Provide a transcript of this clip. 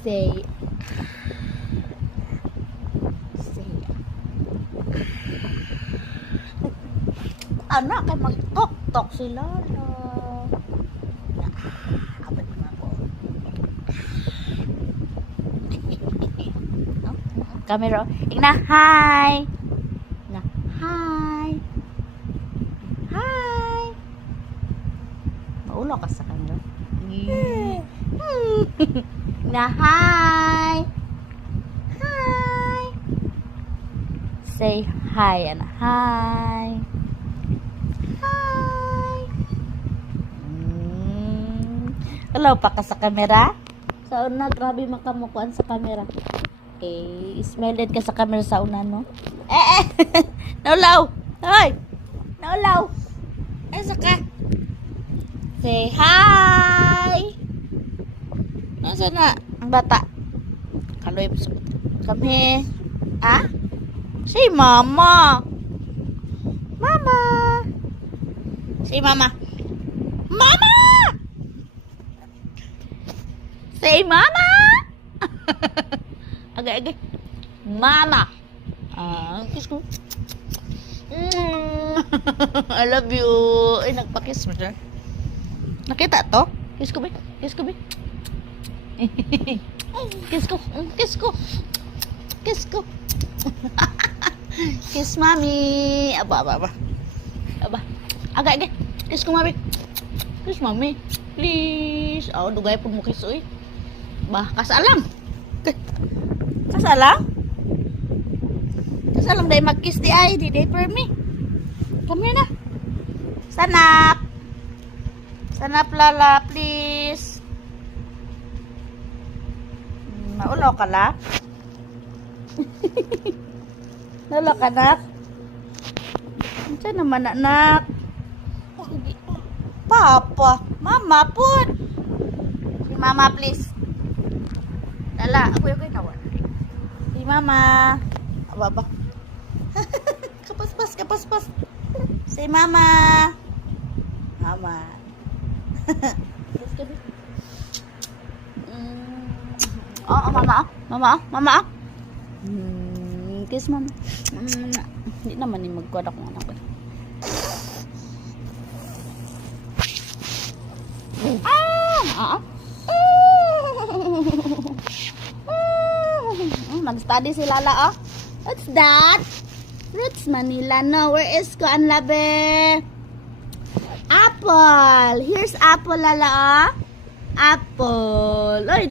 Say. Anak kay mag-tok-tok si Lolo. Abot mo ako. Camera. Igna, hi. Na, hi. Hi. Maulo ka sa camera. Na, hi. Hi. Say hi, Ana. Hi. Hello pa ka sa camera? Sa una, grabe makamukuan sa camera. Okay, smelled ka sa camera sa una, no? Naulaw! Hoy! Naulaw! Asa ka? Say hi! Nasa na ang bata? Kaloy pa sa kami. Ah? Say mama! Mama! Say mama! Mama! Say mama! Agay. Mama! Kiss ko. I love you. Ay, nagpa-kiss mo siya. Nakita to? Kiss ko, be. Kiss ko, be. Kiss ko. Kiss ko. Kiss ko. Kiss mami. Aba. Agay. Kiss ko, mami. Kiss mami. Please. Dugay po mo kiss, uy. Bah, kasalang. Kasalang dahil mag-kiss di ay, di day for me. Come here na. Sanap. Sanap lala, please. Naulo ka la? Naulo ka, nak? Diyan naman, anak. Papa. Mama po. Si mama, please. Lala, ako yung ginawa. Si mama. Ababa. Kapaspas. Si mama. Mama. Mama. Kiss mama. Hindi naman yung magkuha akong anak ko. Mag-study si Lala, oh. What's that? Fruits Manila. No, where is ko ang labi? Apple. Here's apple, Lala, oh. Apple. Oy.